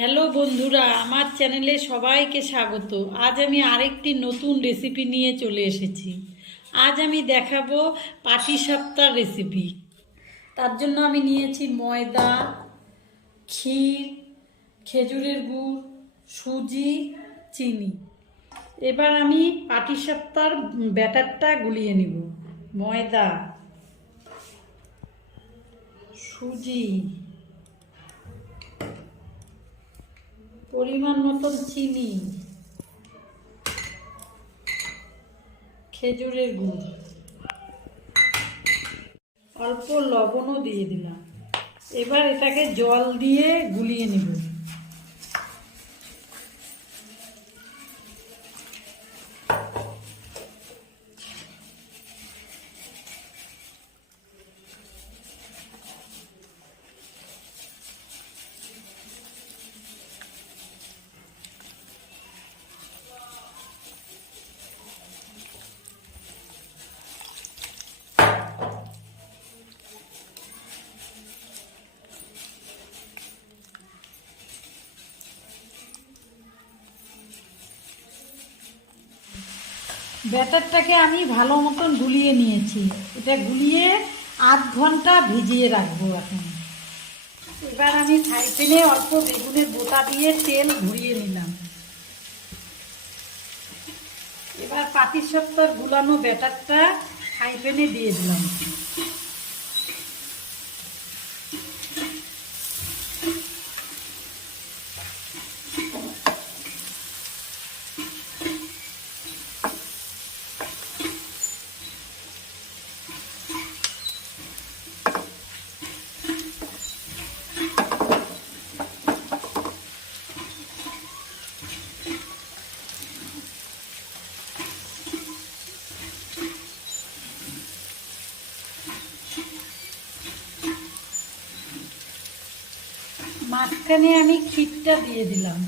Hello বন্ধুরা, আমার চ্যানেলে সবাইকে স্বাগত। আজ আমি আরেকটি নতুন রেসিপি নিয়ে চলে এসেছি। আজ আমি দেখাবো পাটিসাপ্তার রেসিপি। তার জন্য আমি নিয়েছি ময়দা, ক্ষীর, খেজুরের গুড়, সুজি, চিনি। এবার আমি পাটিসাপ্তার ব্যাটারটা গুলিয়ে নিব। ময়দা, সুজি পরিমাণ মতন চিনি। খেজুরের গুড়। অল্প লবণও দিয়ে দিলাম। এবার এটাকে জল দিয়ে গুলিয়ে নেব। ব্যাটারটাকে আমি ভালো মতন গুলিয়ে নিয়েছি। এটা গুলিয়ে আধ ঘণ্টা ভিজিয়ে রাখব এখন। এবার আমি প্যানে অল্প বেগুনের বোতা দিয়ে তেল ঘুরিয়ে নিলাম। এবার পাটির সপ্তাহ গুলানো ব্যাটারটা ফ্রাই প্যানে দিয়ে দিলাম। মাঝখানে আমি ক্ষীরটা দিয়ে দিলাম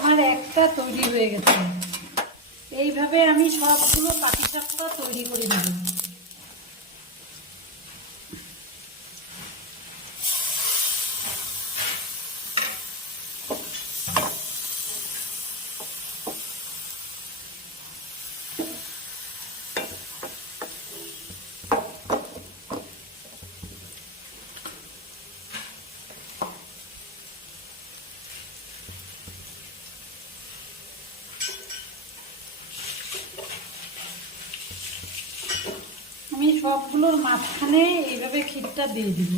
আমার একটা তৈরি হয়ে গেছে। এইভাবে আমি সবগুলো পাখি পাটিসাপটা তৈরি করে নেব আমি সবগুলোর মাঝখানে এইভাবে ক্ষীরটা দিয়ে দিব।